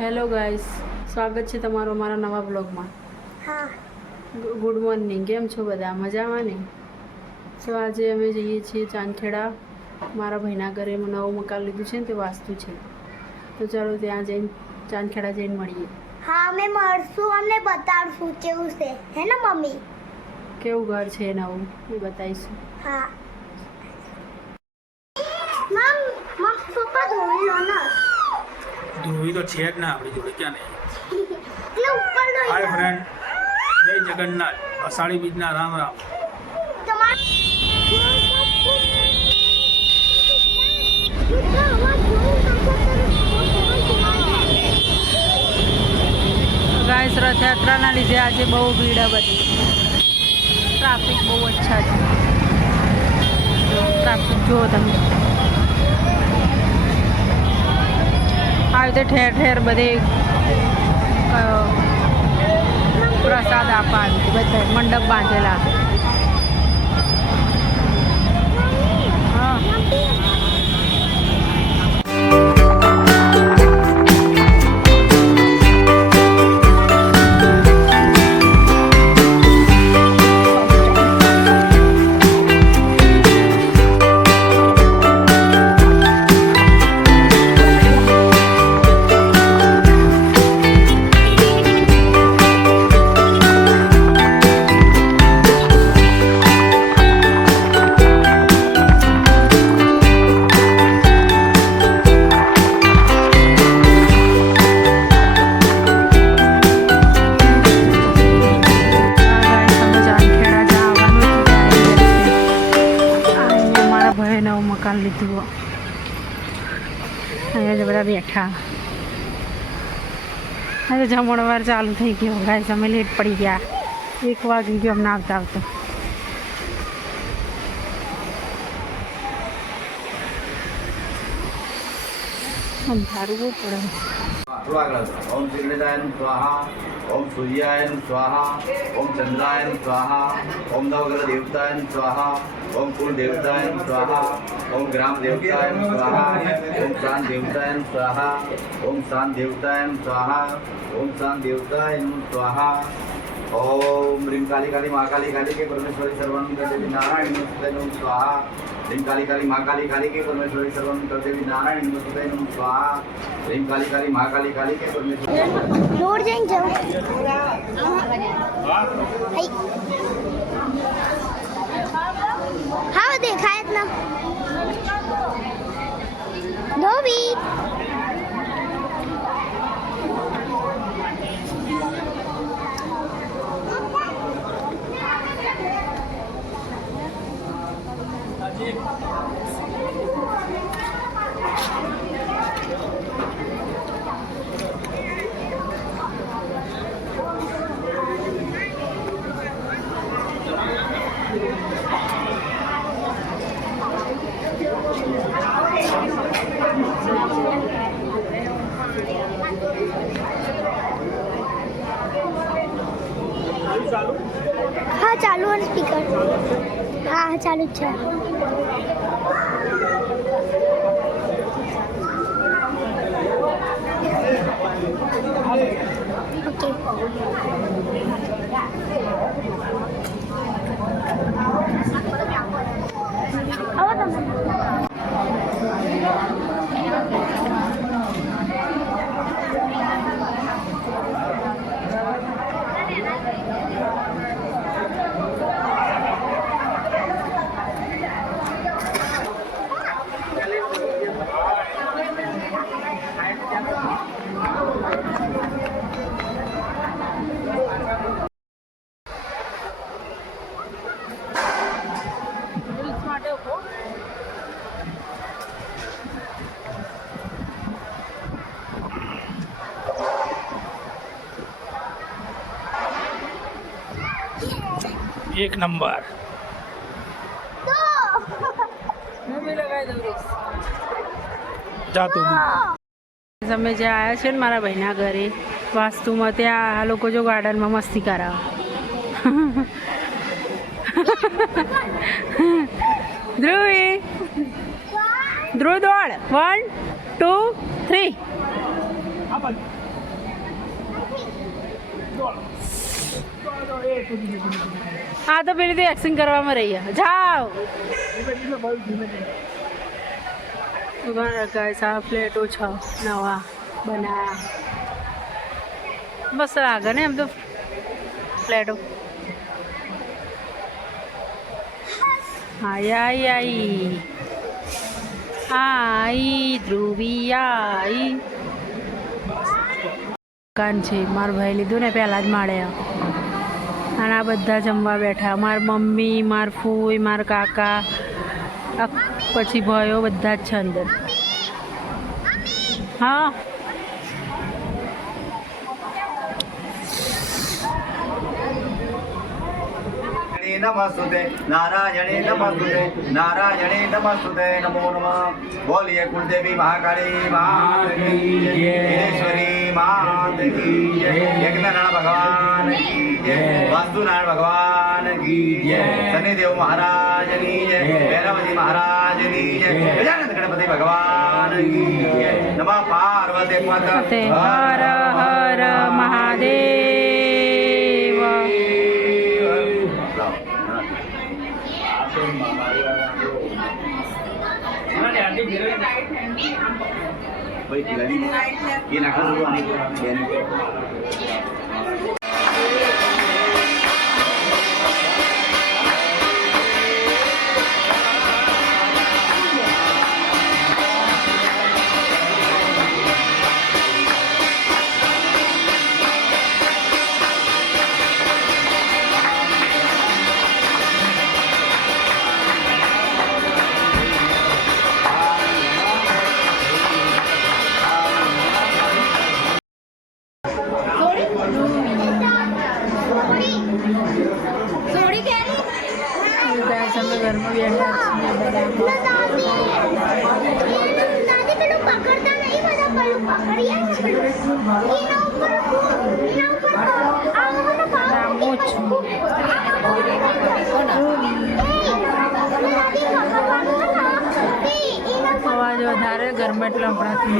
Hello guys, સ્વાગત છે તમારું અમારા નવા બ્લોગમાં. હા. Good morning. કેમ છો બધા? મજામાં ને? તો આજે અમે જઈએ છીએ ચાંદખેડા. મારા ભાઈના ઘરે નવું મકાન લીધું છે ને તે વાસ્તુ છે, તો ચાલો ત્યાં જઈને ચાંદખેડા જઈને મળીએ. હા, અમે મળશું, અમને બતાડશું કેવું છે, હે ને મમ્મી? કેવું ઘર છે નવું એ બતાવીશું. હા. મમ પપ્પા ધોઈ લો ને. ધોવી તો છે જ ના આપણી જોડે, ક્યાં નહીં. એટલે ઉપર ધોઈ હાય લો. ફ્રેન્ડ, જય જગન્નાથ. અષાઢી બીજના રામ રામ. ગાઈસ, રથયાત્રાના લીધે આજે બહુ ભીડ બધી. ટ્રાફિક બહુ અચ્છા છે. ટ્રાફિક જુઓ તમે. આવી રીતે ઠેર ઠેર બધે પ્રસાદ આપવા આવી બધા મંડપ બાંધેલા. હા. મકાન લીધું, અહીંયા જ બધા બેઠા. હવે જમણવાર ચાલુ થઈ ગયો. ગાઈસ, અમે લેટ પડી ગયા. 1 વાગી ગયો અમને આવતા આવતા. અંધારું બહુ પડે. ओम श्रीगणेशाय स्वाहा, ओम सूर्याय स्वाहा, ओम चंद्राय स्वाहा, ओम नवग्रह देवताय स्वाहा, ओम कुल देवताय स्वाहा, ओम ग्राम देवताय स्वाहा, ओम शांत देवताय स्वाहा, ओम शांत देवताय स्वाहा, ओम शांत देवताय स्वाहा. ओम ह्रीं काली काली महाकाली काली के परमेश्वरी सर्वानंद देवी नारायण नमस्ते नमः स्वाहा. ह्रीं काली काली महाकाली काली के परमेश्वरी सर्वानंद देवी नारायण नमस्ते नमः स्वाहा. ह्रीं काली काली महाकाली काली के परमेश्वरी रोड जैन जाओ. हाँ देखा है इतना धोबी. हाँ चालू है स्पीकर. हाँ चालू જ છે. એક નંબર. જાતું અમે જે આવ્યા છે ને મારા ભાઈના ઘરે વાસ્તુમાં, ત્યાં આ લોકો જો ગાર્ડનમાં મસ્તી કરાવે. ધ્રુવી, ધ્રુવ દોડ. 1 2 3. હા તો પેલી તો એક્શન કરવામાં રહી ગયા. જાઓ ગાઈસ આ પ્લેટો છ નવા બનાયા મસ્ત લાગે ને એમ તો પ્લેટો. આઈ ધ્રુવી આઈ દુકાન છે. મારો ભાઈ લીધું ને પહેલાં જ માળે અને આ બધા જમવા બેઠા. મારા મમ્મી, મારા ફૂઈ, મારા કાકા, પછી ભાઈઓ બધા જ છે અંદર. હા नमस्तुते नारायणे नमस्तुते नारायणे नमस्तुते नमो नमः बोलिए कुलदेवी महाकाली मात की जय ईश्वरी मात की जय यज्ञनारायण भगवान की जय वास्तुनारायण भगवान की जय शनिदेव महाराज की जय भैरवजी महाराज की जय गजानन गणपति भगवान की जय नमः पार्वती पते हर हर महादेव. ये ना करो અમે ઘરમાં બેઠા છીએ અવાજ વધારે ઘરમાં એટલે હમણાંથી